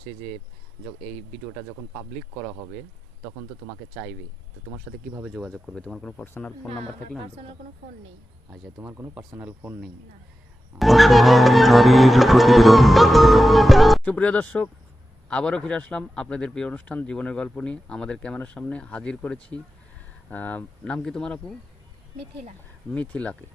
হচ্ছে যে এই ভিডিওটা যখন পাবলিক করা হবে তখন তো তোমাকে চাইবে, তো তোমার সাথে কিভাবে যোগাযোগ করবে? তোমার কোনো পার্সোনাল ফোন না, নাম্বার আমার থাকলে না? পার্সোনাল কোনো ফোন নেই। আচ্ছা, তোমার কোনো পার্সোনাল ফোন নেই। না। অসহায় নারীর প্রতিবেদন। সুপ্রিয় দর্শক, আবারও ফিরে আসলাম আপনাদের প্রিয় অনুষ্ঠান জীবনের গল্প নিয়ে। আমাদের ক্যামেরার সামনে হাজির করেছি নাম কি তোমার আপু? মিথিলা। মিথিলাকে।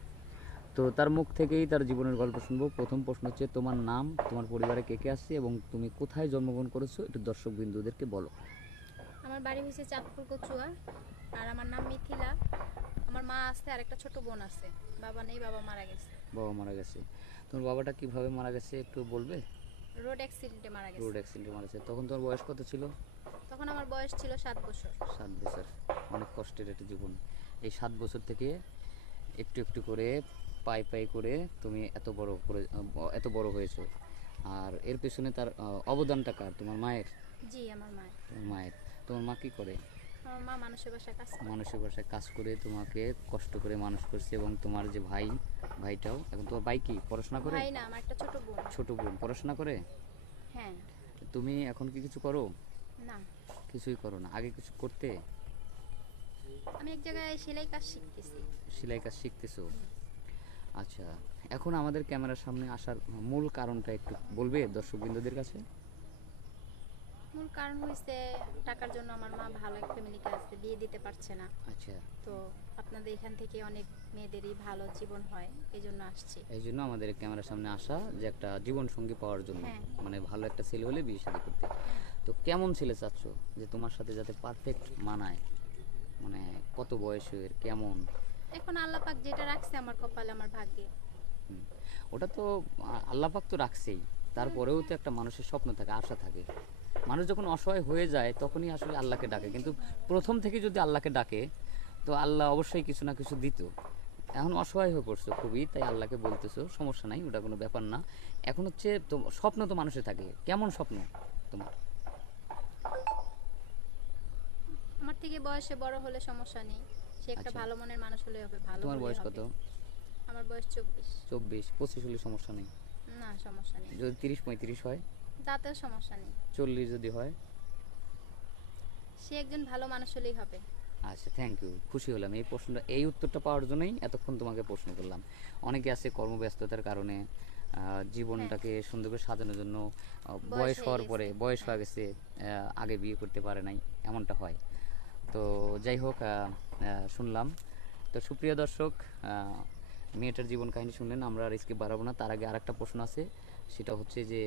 তো তার মুখ থেকেই তার জীবনের গল্প শুনবো। প্রথম প্রশ্ন হচ্ছে, তোমার নাম, তোমার পরিবারে কে কে আছে এবং তুমি কোথায় জন্মগ্রহণ করেছো, একটু দর্শক বিন্দুদেরকে বলো। আমার বাড়ি হয়েছে চাঁদপুর কচুয়া, আর আমার নাম মিথিলা। আমার মা আছে আর একটা ছোট বোন আছে। বাবা নেই, বাবা মারা গেছে। বাবা মারা গেছে। তোমার বাবাটা কিভাবে মারা গেছে একটু বলবে? রোড অ্যাক্সিডেন্টে মারা গেছে। রোড অ্যাক্সিডেন্টে মারা গেছে। তখন তোমার বয়স কত ছিল? তখন আমার বয়স ছিল 7 বছর। 7 বছর। অনেক কষ্টের একটা জীবন। এই 7 বছর থেকে একটু একটু করে পাই করে তুমি এত বড় হয়েছো। আর এর পেছনে তার অবদানটা কার? তোমার মায়ের? জি, আমার মা। তোমার মায়ের। তোমার মা কি করে? আমার মা মানুষের বাসায় কাজ করে। মানুষের বাসায় কাজ করে তোমাকে কষ্ট করে মানুষ করছে, এবং তোমার যে ভাইটাও, এখন তোমার ভাই কি পড়াশোনা করে? ভাই না, আমার একটা ছোট বোন। ছোট বোন পড়াশোনা করে? হ্যাঁ। তুমি এখন কি কিছু করো? না, কিছুই করো না। আগে কিছু করতে? আমি এক জায়গায় সেলাই কাজ শিখতেছি। সেলাই কাজ শিখতেছো? আচ্ছা, এখন আমাদের ক্যামেরার সামনে আসার মূল কারণটা একটু বলবে দর্শকবৃন্দদের কাছে? মূল কারণ হয়েছে টাকার জন্য আমার মা ভালো এক ফ্যামিলিতে আছে, বিয়ে দিতে পারছে না। আচ্ছা, তো আপনাদের এখান থেকে অনেক মেয়েদেরই ভালো জীবন হয়, এই জন্য আসছি। এই জন্য আমাদের ক্যামেরার সামনে আসা, যে একটা জীবন সঙ্গী পাওয়ার জন্য। হ্যাঁ। মানে ভালো একটা ছেলে হলে বিয়ে শাদী করতে। তো কেমন ছেলে চাচ্ছ যে তোমার সাথে যাতে পারফেক্ট মানায়? মানে কত বয়সের, কেমন? এখন আল্লাহ পাক যেটা রাখছে আমার কপালে, আমার ভাগ্যে। হুম, ওটা তো আল্লাহ পাক তো রাখছেই। তারপরেও তো একটা মানুষের স্বপ্ন থাকে, আশা থাকে। মানুষ যখন অসহায় হয়ে যায় তখনই আসলে আল্লাহকে ডাকে, কিন্তু প্রথম থেকে যদি আল্লাহকে ডাকে তো আল্লাহ অবশ্যই কিছু না কিছু দিত। এখন অসহায় হয়ে পড়ছো খুবই, তাই আল্লাহকে বলতেছো, সমস্যা নাই, ওটা কোনো ব্যাপার না। এখন হচ্ছে তো স্বপ্ন তো মানুষের থাকে, কেমন স্বপ্ন তোমার? আমার থেকে বয়সে বড় হলে সমস্যা নেই, সে একটা আচ্ছা। ভালো মনের মানুষ হলে হবে, ভালো তোমার হলেই বয়স হবে। কত? আমার বয়স 24। 24, 25 হলে সমস্যা নেই। না, সমস্যা নেই। যদি 30, 35 হয়? তাতেও সমস্যা নেই। 40 যদি হয়? সে একজন ভালো মানুষ হলেই হবে। আচ্ছা, থ্যাংক ইউ, খুশি হলাম। এই উত্তরটা পাওয়ার জন্যই এতক্ষণ তোমাকে প্রশ্ন করলাম। অনেকে আছে কর্মব্যস্ততার কারণে জীবনটাকে সুন্দর করে সাজানোর জন্য বয়স হওয়ার পরে, বয়স হয়ে গেছে, আগে বিয়ে করতে পারে নাই, এমনটা হয়। তো যাই হোক, শুনলাম। তো সুপ্রিয় দর্শক, মেয়েটার জীবন কাহিনী শুনলেন। আমরা আর স্কিপ বাড়াবো না। তার আগে আরেকটা প্রশ্ন আছে, সেটা হচ্ছে যে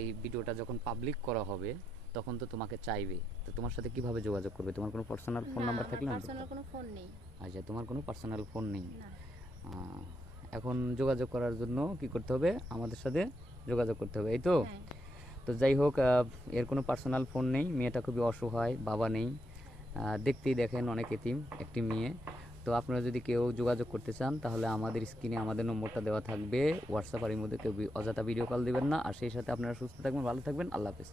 এই ভিডিওটা যখন পাবলিক করা হবে তখন তো তোমাকে চাইবে, তো তোমার সাথে কিভাবে যোগাযোগ করবে? তোমার কোনো পার্সোনাল ফোন না, নাম্বার আমার থাকলে না? পার্সোনাল কোনো ফোন নেই। আচ্ছা, তোমার কোনো পার্সোনাল ফোন নেই। না। এখন যোগাযোগ করার জন্য কি করতে হবে? আমাদের সাথে যোগাযোগ করতে হবে, এই তো? হ্যাঁ। তো যাই হোক, এর কোনো পার্সোনাল ফোন নেই, মেয়েটা খুবই অসহায়, বাবা নেই, দেখতেই দেখেন অনেক এতিম একটি মেয়ে। তো আপনারা যদি কেউ যোগাযোগ করতে চান তাহলে আমাদের স্ক্রিনে আমাদের নম্বরটা দেওয়া থাকবে, হোয়াটসঅ্যাপ, আর এর মধ্যে কেউ অযথা ভিডিও কল দিবেন না। আর সেই সাথে আপনারা সুস্থ থাকবেন, ভালো থাকবেন, আল্লাহ হাফেজ।